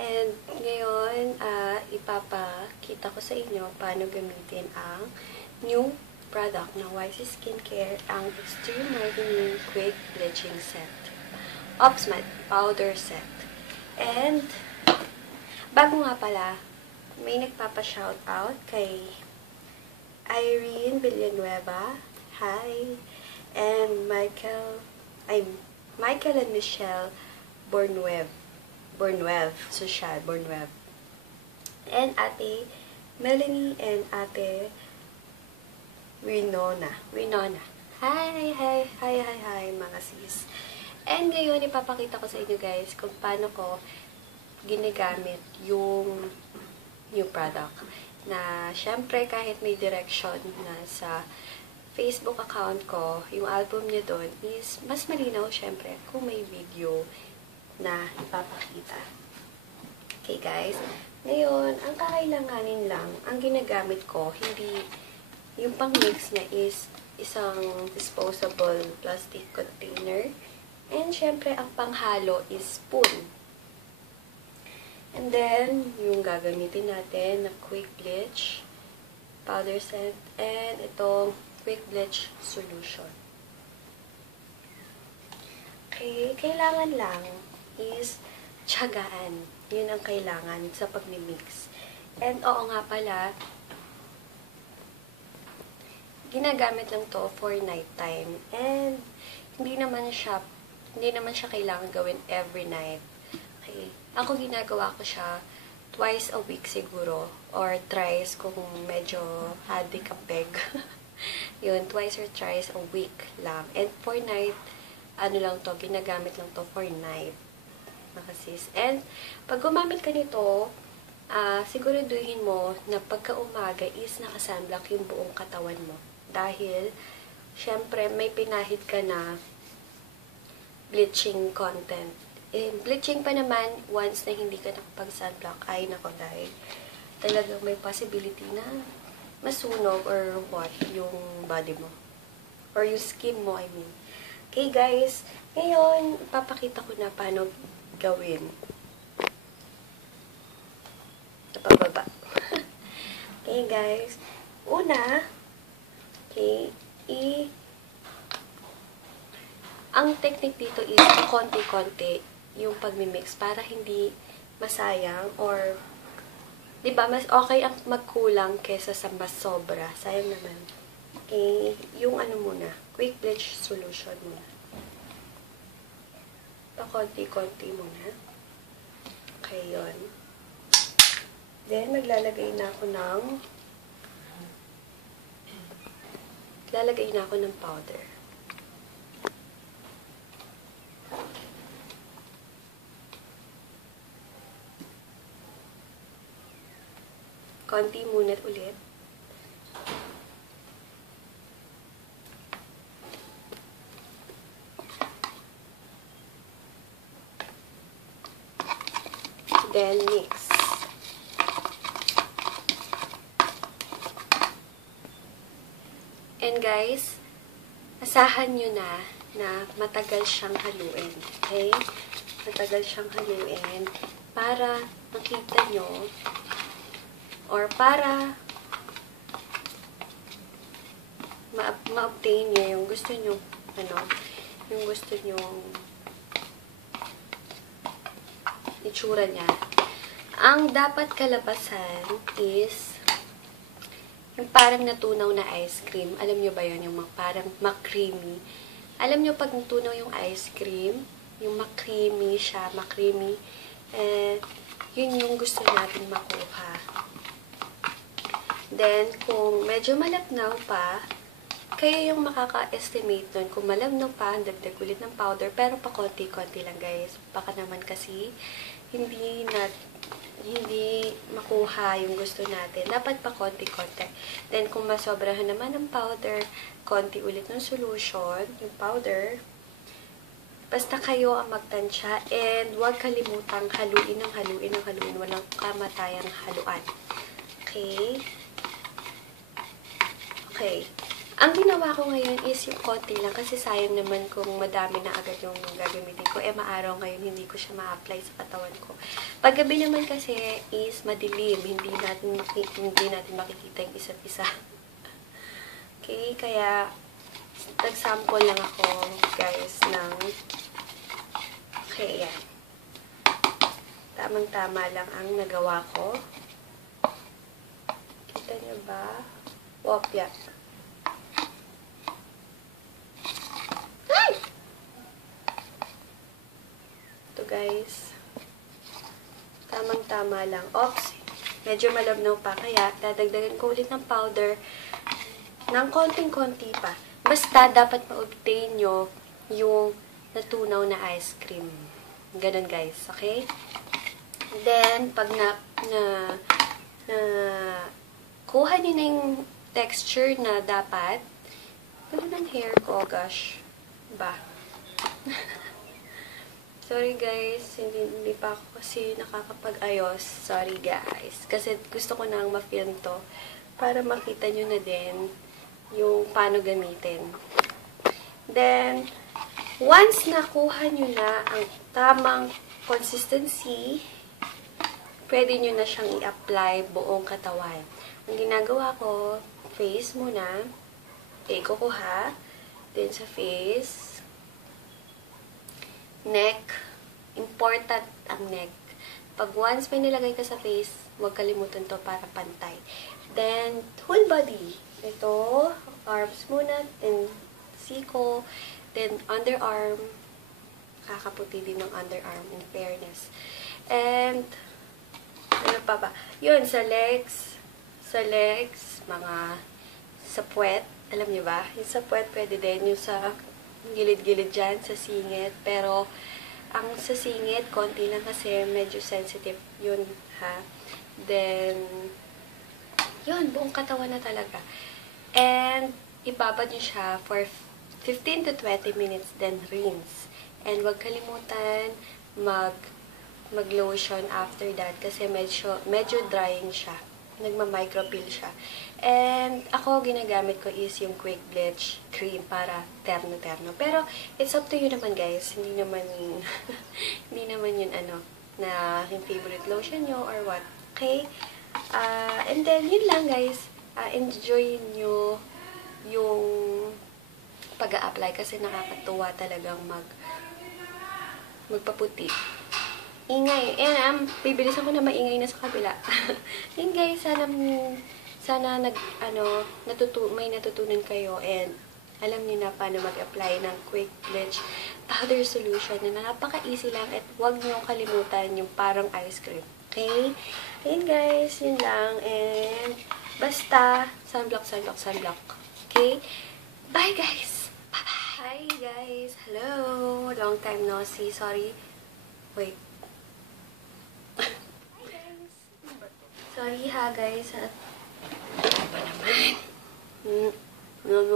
And ngayon, ipapakita ko sa inyo paano gamitin ang new product ng YC Skincare, ang Extreme Whitening Quick Bleaching Set. Ops Matte Powder Set. And, bago nga pala, may nagpapa-shoutout kay Irene Villanueva. Hi! And Michael and Michelle Bornuev. Social Bornuev. And Ate Melanie and Ate Winona. Hi, mga sis. And ngayon, ipapakita ko sa inyo guys kung paano ko ginagamit yung new product. Na, syempre, kahit may direction na sa Facebook account ko, yung album niya doon is mas malinaw, syempre, kung may video na ipapakita. Okay, guys. Ngayon, ang kakailanganin lang, ang ginagamit ko, hindi, yung pang-mix niya is isang disposable plastic container. And, syempre, ang panghalo is spoon. And then, yung gagamitin natin na quick bleach, powder set, and itong quick bleach solution. Okay, kailangan lang is tiyagaan. Yun ang kailangan sa pag-mix. And, oo nga pala, ginagamit lang to for night time. And, hindi naman siya kailangan gawin every night. Okay. Ako ginagawa ko siya twice a week siguro. Or thrice kung medyo haddik ang peg. Yun, twice or thrice a week lang. And for night, ginagamit lang to for night. Sis. And, pag gumamit ka nito, siguraduhin mo na pagka-umaga is nakasunblock yung buong katawan mo. Dahil, syempre, may pinahid ka na bleaching content. Bleaching pa naman, once na hindi ka nakapag-sunblock, ay nako, dahil talagang may possibility na masunog or what yung body mo. Or yung skin mo, I mean. Okay, guys. Ngayon, papakita ko na paano gawin. Sa pababa. Okay, guys. Una, okay, ang technique dito is konti-konti yung pagmimix para hindi masayang or, diba, mas okay ang magkulang kesa sa mas sobra. Sayang naman. Okay, yung muna, quick bleach solution muna. Konti-konti muna. Okay, yun. Then, maglalagay na ako ng powder. Konti muna ulit. Then, mix. And guys, asahan nyo na matagal siyang haluin. Okay? Matagal siyang haluin para makita nyo or para ma-obtain nyo yung gusto nyo, yung gusto nyo itsura niya. Ang dapat kalabasan is yung parang natunaw na ice cream. Alam nyo ba yun? Yung parang ma-creamy. Alam nyo pag natunaw yung ice cream, yung ma-creamy siya, ma-creamy, yun yung gusto natin makuha. Then, kung medyo malabnaw pa, kayo yung makaka-estimate nun. Kung malabnaw pa, dagdag ulit ng powder, pero pa konti-konti lang, guys. Baka naman kasi hindi makuha yung gusto natin. Dapat pa konti-konti. Then, kung masobrahan naman ng powder, konti ulit ng solution, yung powder. Basta kayo ang magtansya. And, huwag kalimutang haluin. Walang kamatayang haluan. Okay? Okay. Ang ginawa ko ngayon is yung konti lang kasi sayang naman kung madami na agad yung gagamitin ko. Maaraw ngayon, hindi ko siya ma-apply sa katawan ko. Paggabi naman kasi is madilim. Hindi natin makikita yung isa't isa. Okay, kaya nag-sample lang ako, guys, ng okay, yan. Tamang-tama lang ang nagawa ko. Kita niyo ba? Wopya. Ay! Ito, guys. Tamang-tama lang. Oops! Medyo malabnaw pa, kaya dadagdagan ko ulit ng powder ng konting-konti pa. Basta, dapat ma-obtain nyo yung natunaw na ice cream. Ganun, guys. Okay? Then, pag kuha nyo na yung texture na dapat, ganun ang hair ko, gosh. Ba? Sorry, guys. Hindi pa ako kasi nakakapag-ayos. Sorry, guys. Kasi gusto ko nang ma-film to para makita nyo na din yung paano gamitin. Then, once nakuha nyo na ang tamang consistency, pwede nyo na siyang i-apply buong katawan. Ang ginagawa ko, face muna. Okay, kukuha. Then sa face. Neck. Important ang neck. Pag once may nilagay ka sa face, huwag kalimutan to para pantay. Then, whole body. Ito, arms muna, then siko, then underarm. Kakaputi din ng underarm, in fairness. And, ano pa ba? Yun, sa legs, mga sa puwet, alam niyo ba? Yung sa puwet, pwede din. Yung sa gilid-gilid dyan, sa singit. Pero, ang sa singit, konti lang kasi medyo sensitive yun, ha? Then, yun, buong katawan na talaga. And, ibabad nyo siya for 15 to 20 minutes, then rinse. And, wag kalimutan mag-lotion after that kasi medyo drying siya. Nagma-micropeel siya. And, ako, ginagamit ko is yung Quick Bleach Cream para terno-terno. Pero, it's up to you naman, guys. Hindi naman yun, na yung favorite lotion nyo or what. Okay? And then, yun lang, guys. Enjoy nyo yung pag-a-apply kasi nakakatuwa talagang magpaputi. Ingay. Bibilisan ko na maingay na sa kabila. Yun, guys, sana may natutunan kayo and alam niyo na paano mag-apply ng Quick Bleach Powder Solution na napaka-easy lang at huwag niyo kalimutan yung parang ice cream. Okay? Ayun, guys. Yun lang. And basta, sunblock. Okay? Bye, guys! Bye-bye! Hi, guys! Hello! Long time no see. Sorry. Wait. Hi, guys! Sorry ha, guys. Ano ba naman? No.